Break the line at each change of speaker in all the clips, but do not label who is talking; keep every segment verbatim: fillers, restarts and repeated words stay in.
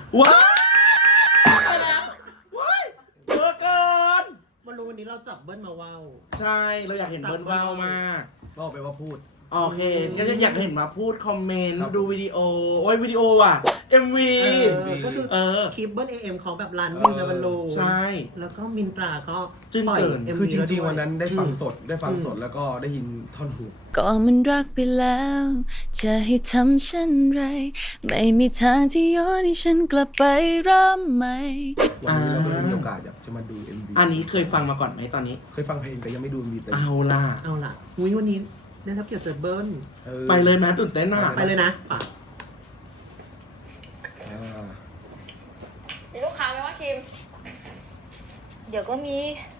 ว้ายว้ายเบอร์เกิน
มารู้วันนี้เราจับเบิ้ลมาว่าว
ใช่เราอยากเห็นเบิร์นว่าวมาก
บอกไปว่าพูด
โอเคก็อยากเห็นมาพูดคอมเมนต์
ครับ
ดูวิดีโอโอ้ยวิดีโอว่ะ เอ็ม วี
เออก็คือ
เออ
คลิปเบิ้ลเอ็มของแบบร้านวิวในวันโล
ใช่
แล้วก็มินตราก็
จึ้ง
ปล่อย
เกิน
เอ็ม
คือ
วี
จริงๆ
ด้ย
วันนั้นได้ฟังสดได้ฟังสดแล้วก็ได้ยินท่อนฮุก
ก็มันรักไปแล้ว จะให้ทำเช่นไร ไม่มีทางที่ย้อนให้ฉันกลับไปเริ่มใหม่
วันนี้เราก็เลยมีโอกาสอยากจะมาดู เอ็ม วี
อันนี้เคยฟังมาก่อนไหมตอนนี้
เคยฟังเพลงแต่ยังไม่ดู เอ็ม วี แต่
เอาล่ะ
เอาล่ะอุ้ยวันนี้ได้รับเกียรติเจอเบิ้ล
ออ
ไปเลยไหมตื่นเต้นมาก
ไปเลยนะอ่ะ
อ่า
มีลูกค้าไหมว่าคิม เดี๋ยวก็มี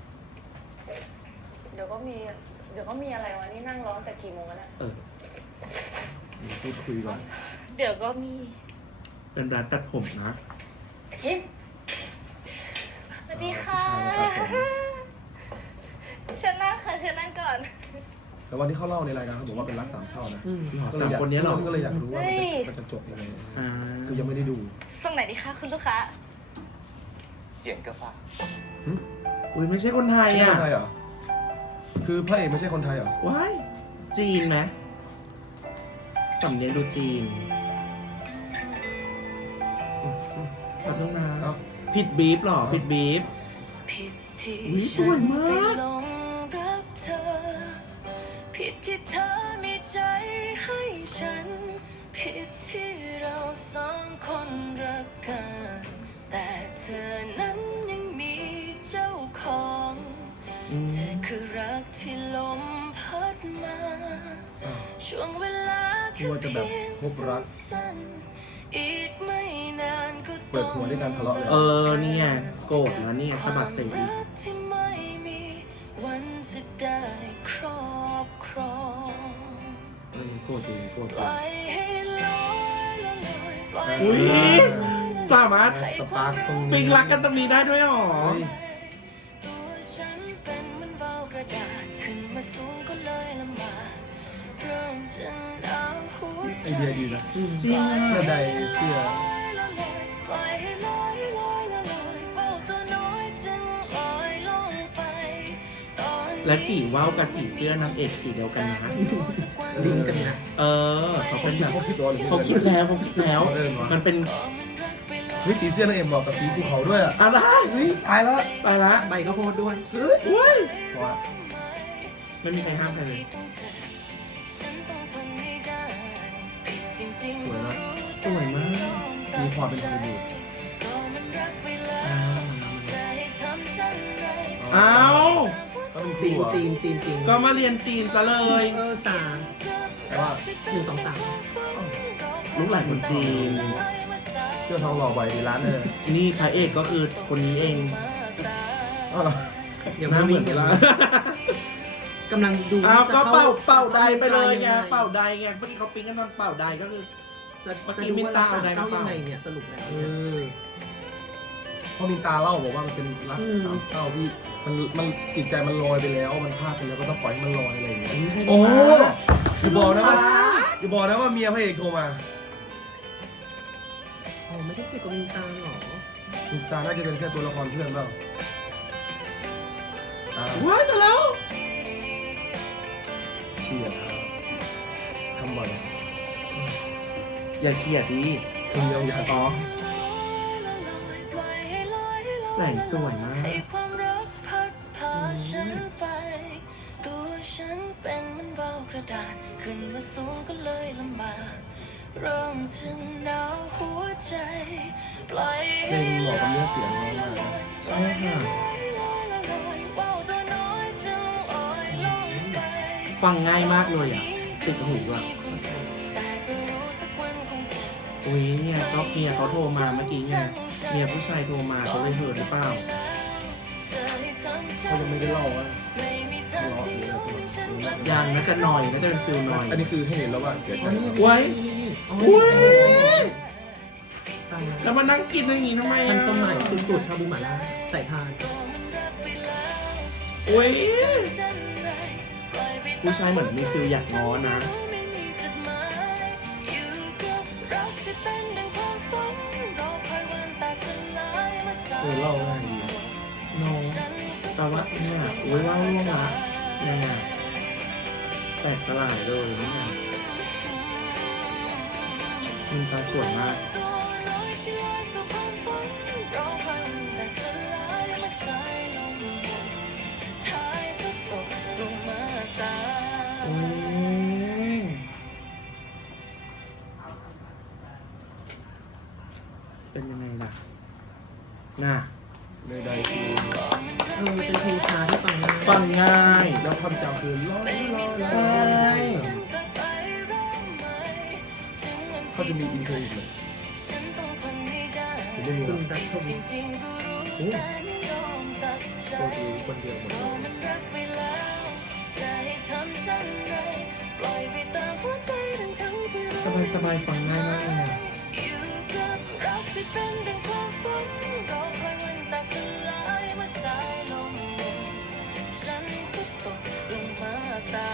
เดี๋ยวก็มี เดี๋ยวก็มีอะไรวะนี่นั่งร้องแต่กี่โมงแล้วเนี่ย
เออ
พูดคุยก่อน
เดี๋ยวก็มี
เป็นร้านตัดผมนะ
คิม สวัสดีค่ะ
ใช่แล้วครับผม
เชิญนั่งค่ะเชิญนั่งก่อน
แต่วันที่เขาเล่าในรายการเขาบอกว่าเป็นรักสามเศร้านะ
อืม
หรอ
ก็เล
สาย ม
อยาก
คนนี้เหรอ
ก็เลยอยากรู้ว่ามัน
เฮ้
จะ
ย
มันจะจบยังไง
อ่า
คือยังไม่ได้ดู
ส่งไหนดีคะคุณลูกค้า
เสียงกระฟ้า
อุ้ยไม่ใช่คนไทย
ไม่ใช่ค
อ่ะ
นไทยเหรอคือพระเอกไม่ใช่คนไทยเหรอ
ว้ายจีนไหมสำเนียงดูจีนขอโทษนะ
เอ้า
ผิดบีฟเหรอ ผิดบีฟ
ผิดที่
อุ๊ยสวยมาก
ฉันไปหลงรักเธอ ผิดที่เธอมีใจให้ฉัน ผิดที่เราสองคนรักกัน แต่เธอนั้นยังมีเจ้าของ เธอคือรักที่ลมพัดมา
อ้าว
ช่วงเวลา
คิดว่าจะแบบพบรัก
สั้นๆอีกไม่นานก็
เปิดหัวด้วยการทะเลาะเลย
เออเนี่ยโกรธแล้วเนี่ยสะบัดเสียอีก
รักที่ไม่มีวันจะได้ครอบครอง
เออโกรธอยู่โกรธอ
ป
ยู่
ล่อยให้ลอยละลอยปล่อย
อุ๊ย
ให้
สามารถ
สปาร์คตรง
ปิงรักกันตรงนี้ได้ด้วยเหรอ
เฮ้ย
ตัวฉันเป็นเหมือนเบากระดาษขึ้นมาสูงก็เลยลำบากเริ่มจะหนาวหัว
ไอ
ใจ
เดียดีนะ
จริง
เสื้อ
อ่ะ
ใดเสื้อ
ปล่อยให้ลอยลอยละลอยเบาตัวน้อยจึงลอยลงไปตอน
และสีว่าวกับสีเสื้อนางเอกสีเดียวกันนะ
ลิงก์กันนะ
เออเขาเป็นแบบ
เขาคิดตัวหรือ
เขาคิดแล้วเขาคิดแล้ว
เออวะ
มันเป็น
เฮ้ยสีเสื้อนางเอ็มบอกกับสีภูเขาด้วยอ่ะ
อะไร
เฮ้ยตายแล้ว
ไปละ
ใบก็โพดด้วย
อุ้ย
เพราะว่า
ไม่มีใครห้ามใครเลย
สวยนะ
สวยมาก
มีความเป็นฮอลลีวูด
อ้าว
ก็เป็น
จีน
ครู
จีนจีนจีน
ก็มาเรียนจีนซะเลย
เออสาม
แต่ว่า
หนึ่งสองสาม
ลูกหลานคนจีน
เสื้อทองหล่อไวในร้านเลย
นี่พระเอกก็คือคนนี้เอง
อ้าวเหรอ
อย่า
ห
มา
น้าเห
วิ่
มื
ง
อนกัน
ละ
ละ
กำลังดู
อ้าว
จะ
ก็
ข้
เป่าเป่าใดไปเลย
ง
ไงเป่าใดไงเมื่อกี้เขาปิ๊งกันตอนเป่าใดก็คือ
จะ
เมื่อ
จะ
กี้
ดู
มิน
ว่า
ตา
รัก
เอาใด
สาม
มา
เก้า
เป่า
ยังไงเนี่ยสรุปแล้ว
เอ
เนี่ย
อพอมินตาเล่าบอกว่ามันเป็นรัก
อืม
สามเศร้าที่มันมันจิตใจมันลอยไปแล้วมันพลาดไปแล้วก็ต้องปล่อยให้มันลอยอะไรอย่างเงี้ย
โอ้
อย่าบอกนะว่าอย่าบอกนะว่าเมียพระเอกโทรมา
อ๋อไม่ได้เกี่ยวกับมินตาหรอ
มินตาน่าจะเป็นแค่ตัวละครเพื่อนเปล่าอ่า
ว้ายแต่แล้ว
เชียร์ครับทำบ่อย
อย่าเขียดดิ
คุณยังอยาก
อ๋อแสงสวยมาก
ให้ความรักพัดพาฉันไป ตัวฉันเป็นเหมันเบากระดาษขึ้นมาสูงก็เลยลำบากเริ่มจะหนาวหัวใจปล่อย
เพลงเหมาะกับเนื้อเสียงน้องมาก
ใช่ค่ะ ฟังง่ายมากเลยอ่ะ ติดหูอ่ะ อุ้ยเนี่ยก็เมียเขาโทรมาเมื่อกี้ไงเมียผู้ชายโทรมาเขาเลยเหิดหรือเปล่า
เขายังไม่ได้เล่าว่าทะเลาะหรืออะไรกัน
ยังน่าจะหน่อยน่าจะเป็นฟิลหน่อย
อันนี้คือให้เห็นแล้วว่าเสียใจ
ไว้
อ๋อ
อุ้ย
ตาย
แล้วมานั่งกินอย่างงี้ทำไม
ทั
อ่ะ
นสมัยสุดๆชาบูหม่าล่าใส่พาน
อุ้ยผู้ชายเหมือนมีฟิลอยากง้อนะ
อยู่กับรักที่เป็นดังความฝันรอคอยวัน
เออเล่าง่ายดี
น้องแต่ว่าเนี่ยโอ้ยว่าล่วงละเนี่ยแตกสลายเลยเนี่ยมินตาสวยมาก
ตัวน้อยที่ลอยสู่ความฝันรอคอยวันแตกสลายมาสายลมสุดท้ายก็ตกลงมาตาย
โอ้ยเป็นยังไงล่ะ น่ะ
ในใดคือ
เออเป็นเพลงช้าที่ฟังง่าย
ฟังง่าย
แล้วท่อนจำคือร้อยร้อย
ใช่
เขาจะมีอินเทอร์อีกเลย
ฉันต้องทนให้ได้
ผมไม่มี
คุ
หร
ณ
อก
รักชม
จริงๆก็รู้แต่ไม่ยอมตัดใจ
ตัวดีคนเดียวหมด
เพ
เล
ราะ
ย
มันรักไปแล้วจะให้ทำฉันไรปล่อยไปตามหัวใจทั้งทั้งๆที่รู้
สบายสบายๆฟังง่ายมากเลยอะ
อยู่กับรักที่เป็นดังความฝันรอคอยวันแตกสลายมาสายลมฉันก็ตกลงมาตาย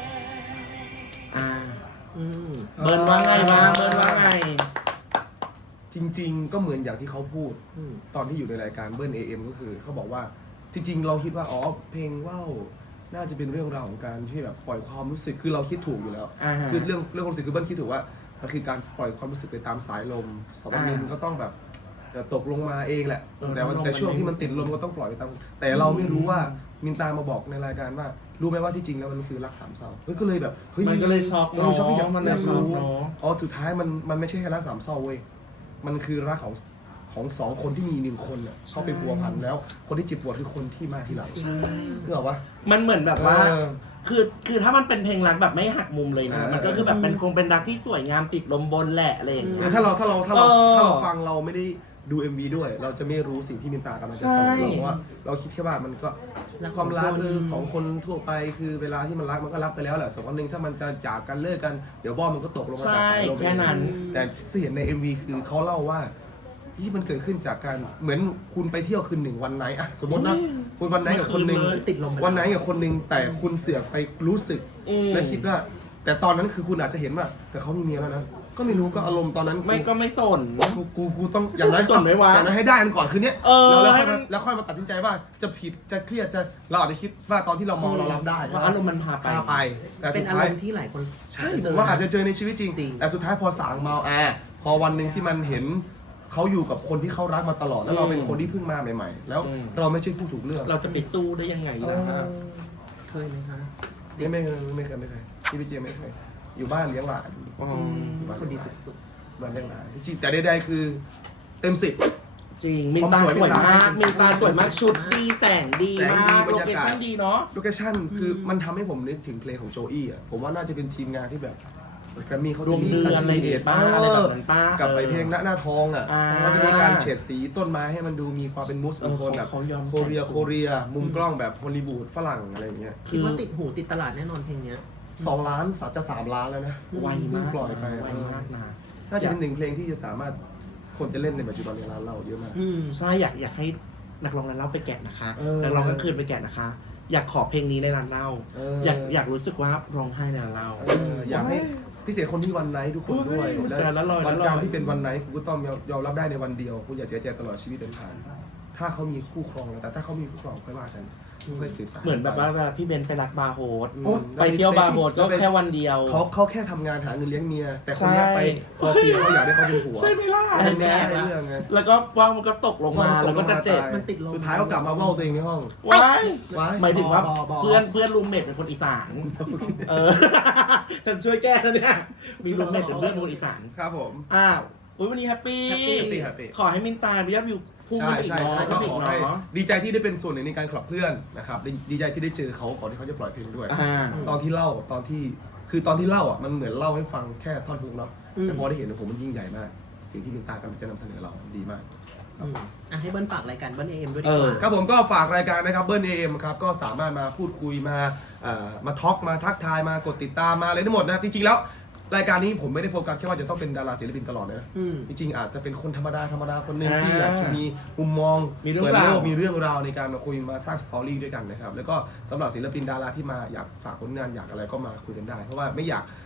อ่า
อืม
เบิร์นว่าไงวะเบิร์นว่าไง
จริง ๆ ก็เหมือนอย่างที่เขาพูด
อืม
ตอนที่อยู่ในรายการเบิ้ลเอเอ็มก็คือเขาบอกว่าจริง ๆ เราคิดว่าอ๋อเพลงว่าวน่าจะเป็นเรื่องราวของการที่แบบปล่อยความรู้สึกคือเราคิดถูกอยู่แล้ว
อ่าฮะ
คือเรื่องเรื่องความรู้สึกคือเบิ้ลคิดถูกว่ามันคือการปล่อยความรู้สึกไปตามสายลมสักวันหนึง
อ่า
ก็ต้องแบบจะตกลงมาเองแหละ
เออ
แต่ว่า
ลมมัน
แต่ช่วงที่มันติดลมก็ต้องปล่อยไปตามแต่เราไม่รู้ว่ามินตามาบอกในรายการว่ารู้ไหมว่าที่จริงแล้วมันคือรักสามเศร้าเฮ้ยก็เลยแบบเฮ้ย
มันก็เลยช็อก
มันเลยช็อกที่อยาก
เนอะมันเลย
อยาก
ช็อก
รู้
เนอะ
อ๋อสุดท้ายมันมันไม่ใช่แค่รักสามเศร้าเว้ยมันคือรักของของสองคนที่มีหนึ่งคนเนี่ยเข้าไปพัวพันแล้ว คนที่เจ็บปวดคือคนที่มาทีหลัง
ใช่
เพื่อว่า
มันเหมือนแบบว่า
เออ
คือ คือถ้ามันเป็นเพลงรักแบบไม่หักมุมเลยนะ
เออ
มันก็คือแบบเป็นคงเป็นรักที่สวยงามติดลมบนแหละอะไรอย่างเงี้ย
ถ้าเราถ้าเราถ้าเรา
เออ
ถ้าเราฟังเราไม่ได้ดู เอ็ม วี ด้วย เราจะไม่รู้สิ่งที่มินตากำลังจะ
ใช่
สื่อเพราะว่าเราคิดแค่ว่ามันก็ความรักคือของคนทั่วไปคือเวลาที่มันรักมันก็รักไปแล้วแหละสักวันหนึ่งถ้ามันจะจากกันเลิกกันเดี๋ยวบอลมันก็ตกลงมาจาก
ใช่
สายลม
แค่นั้น
แต่ที่เห็นใน เอ็ม วี คือเขาเล่าว่าที่มันเกิดขึ้นจากการเหมือนคุณไปเที่ยวคืนหนึ่งวันไหนอะสมมตินะคุณวันไหนกับคนหนึ่ง
เมื่อคืนเลย
ติดลมไป
วันไหนกับคนหนึ่งแต่คุณเสือกไปรู้สึก
อืม
และคิดว่า แต่ตอนนั้นคือคุณอาจจะเห็นว่า แต่เขามีเมียแล้วนะก็ไม่รู้ก็อารมณ์ตอนนั้น
ไม่ก็ไม่สน
กูกูกูต้องอย่างนั้น
ส่วนไม่วะ
อย่างนั้นให้ได้กันก่อนคืนเนี้ย
เออ
แล้วแล้ว
ให้
ค่อย
มั
มาน แล้วค่อยมาตัดสินใจว่าจะผิดจะเครียดจะเราอาจจะคิดว่าตอนที่เราเมองเรารับได้
เพราะอารมณ์มันพาไป
พาไปแต่
เป็
สุ
น
ด
อา
ท้าร ย
มณ์ที่หลายคน
ใช่
เจ
ผ
อ
มว่าอาจจะเจอในชีวิตจริง
จริง
แต่สุดท้ายพอสางเมาอ่ะพอวันหนึ่งที่มันเห็นเขาอยู่กับคนที่เขารักมาตลอดแล้วเราเป็นคนที่เพิ่งมาใหม่ๆ แล้ว
อืม
เราไม่ใช่ผู้ถูกเลือก
เราจะไปสู้ได้ยังไง
เอ
ล่ะ
อ
เคยไหมคะ
ไม่ไม่ไม่ไม่เคยไม่เคยที่พี่เจไม่เคยอยู่บ้านเลี้ยงหลาน
อืม
บ้าน
คน
เลี้
ดี
ยงหลาน
สุด
บ้านเลี้ยงหลานจริงๆแต่ใดๆคือเต็มสิบ
จริง มี
ความ
ตา
สวย
สวยมาก
มี
มี
ตา
ตาสวยมาก ชุดดี แสงดี
แสงดี
มาก
บร
โล
รยากาศ
เคชั่นดีเนาะ
โลเคชั่นคือมันทำให้ผมนึกถึงเพลงของโจอี้อ่ะผมว่าน่าจะเป็นทีมงานที่แบบแกรมมี่เขา
รวมเดือนอะไรเด็ดป้าอะไรแบบนั้นป้า
กับไป
เออ
เพลงหน้าหน้าทองอ่ะ
อ่า
ก็จะมีการเฉดสีต้นไม้ให้มันดูมีความเป็นมูส
เออ
โคนแบบ
เขายอม
โคเรีย
ใส่
โคเรีย มุมกล้องแบบฮอลลีวูดฝรั่งอะไรอย่างเงี้ย
ๆคิดว่าติดหูติดตลาดแน่นอนเพลงเนี้ย
สองล้านสามจะสามล้านแล้วนะ
ไวมาก
ปล่อยไป
ไวมากนะ
น่าจะเป็นหนึ่งเพลงที่จะสามารถคนจะเล่นในปัจจุบันในร้านเราเยอะมาก
อืม
ใช่อยากอยากให้นักร้องร้านเหล่าไปแกะนะคะ
เออ
นักร้องกลางคืนไปแกะนะคะ อยากขอเพลงนี้ในร้านเหล้า
เออ
อยากอยากรู้สึกว่าร้องไห้ในร้านเหล้า
เอออยากให้พิเศษคนที่วันไนท์ทุกคนด้วย
โอ้ย
และ
ใจละลอย
วัน
ละลอย
การที่เป็นวันไนท์คุณก็ต้องยอมรับได้ในวันเดียว คุณอย่าเสียใจตลอดชีวิตเดินผ่าน ถ้าเขามีคู่ครองแล้วแต่ถ้าเขามีคู่ครองค่อยว่ากันค่อยสืบสาน
เหมือนแบบว่าเวลาพี่เบนไปรักบาร์โฮส
อืม
โอ๊ยไปเที่ยวบาร์โฮสก็แค่วันเดียว
เขาเขาแค่ทำงานหาเงินเลี้ยงเมีย แต่คนเนี้ย
ใช่
ไปคอเปียเขาอยากได้เขาเป็นผัว
ใช่ไหมล่ะ
อัน
เห็นไหม
นี้ใช่เรื่องไง
แล้วก็ว่างมันก็ตกลงมาแล้วก็จะเจ็บ
มันติดลม
สุดท้ายเขากลับมาเว่าตัวเองในห้อง
ว้าย
ว้าย
หมายถึงว่า
บอบอ
เพื่อนเพื่อนรูมเมทเป็นคนอีสานเออ ฉันช่วยแก้แล้วเนี่ยมีรูมเมทเป็นเพื่อนคนอีสาน
ครับผม
อ้าวอุ๊ยวันนี้แฮปปี้
Happy Happy
ขอให้มินตาวิยาวิวพุ่ง
ใช่
ขึ้นอีก
ใช่
เนาะ
ใช่ก็
อี
ข
ก
อให้
เนาะ
ดีใจที่ได้เป็นส่วนหนึ่งในการขับเคลื่อนนะครับดีดีใจที่ได้เจอเขาก่อนที่เขาจะปล่อยเพลงด้วย
อ่า
ตอนที่เล่าตอนที่คือตอนที่เล่าอ่ะมันเหมือนเล่าให้ฟังแค่ท่อนฮุกเนาะ
อืม
แต่พอได้เห็นเนี่ยผมมันยิ่งใหญ่มาก สิ่งที่มินตากำลังจะนำเสนอเราดีมาก
อืมอ่ะให้เบิ้ลฝากรายการเบิ้ลเอ็มด้วยดี
เอก อ
ว่า
ครับผมก็ฝากรายการนะครับเบิร์นเอ็มครับก็สามารถมาพูดคุยมาเอ่อมาท็อกมาทักทายมากดติดตามมาอะไรได้หมดนะจริงๆแล้วรายการนี้ผมไม่ได้โฟกัสแค่ว่าจะต้องเป็นดาราศิลปินตลอดเลยนะ
อืม
จริงๆอาจจะเป็นคนธรรมดาธรรมดาคนหนึ่ง
อ่า
ที่อยากจะมีมุมมอง
มีเรื่อง
ปิดโลก
ราว
มีเรื่องราวในการมาคุยมาสร้างสตอรี่ด้วยกันนะครับแล้วก็สำหรับศิลปินดาราที่มาอยากฝากผลงานอยากอะไรก็มาคุยกันได้ เพราะว่าไม่อยาก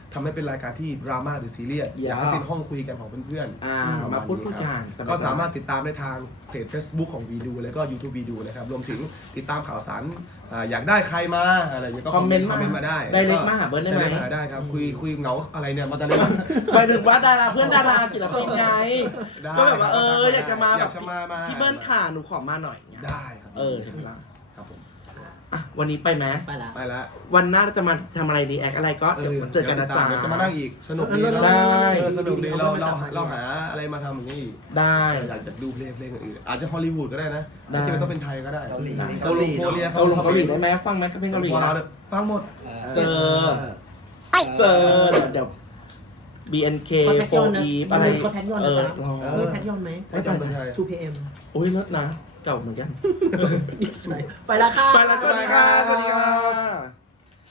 ทำให้เป็นรายการที่ดราม่าหรือซีเรียสอยากให้เป็นห้องคุยกันของเพื่อนๆ
อ่า
ประ
มา
ณ
พูดคุย
นี้ครับ
กัน
ก็สามารถติดตามได้ทางเพจ Facebook ของวีดูแล้วก็ YouTube วีดูนะครับรวมถึงติดตามข่าวสารอ่าอยากได้ใครมาอะไรอย่างเงี้ยก็
คอมเมนต์
คอมเมนต์มาได้
ได้เล็กมาหาเบิร์ดได้ไหม
ได้มาได้ครับคุยคุยเหงาอะไรเนี่ยมาตอนนี้
ไปถึงว่าดาราเพื่อนดาราศิลปินไง
ได้
ก็แบบว่าเอออยากจะมา
อ
แบ
ยา
บ
กจะมามา
พี่เบิ้ลขาหนูขอมาหน่อยเนี่ย
ได้ครับ
เออเห็นไหมล่ะ
ครับผม
อ่ะวันนี้ไปไหม
ไปละ
ไปแล้ว
วันหน้าเราจะมาทำอะไรดีแอคอะไรก็เดี๋ยวมาเจอกันนะจ๊ะ
เดี๋ยวจะมานั่งอีกสนุกดี
เออ
เรา
ได้
เออสนุกดีเรา
ดี
เรา
ดี
เราหาอะไรมาทำอย่างนี้อีก
ได้
อยากจะดูเพลงเพลงอื่นๆอาจจะฮอลลีวูดก็ได้นะ
ได้
ไม่จำเป็นต้องเป็นไทยก็ได้
เกาหลี
เกาหลีโคเรีย
เกาหลีเกาหลีได้ไหมฟังไหมเพลงเกาหลี
พอเรา
อะ
ฟังหมด
เจอ เจอเดี๋ยว บี เอ็น เค
เขาแท็ก
โฟ
ยอน
ร์
นะ
อีอะไร
เขาแท็กยอน
เอ
นะ
อ
จ๊ะ
ลอง
มีแท็กยอนไหม
แท็กยอนเป็นไง
ทู พี เอ็ม
โอ้ยเลิศนะ เก่าเหมือนกัน
ไปแล้วค่ะ
ไปแล้วสวัสดีค่ะสวัสดีค่ะ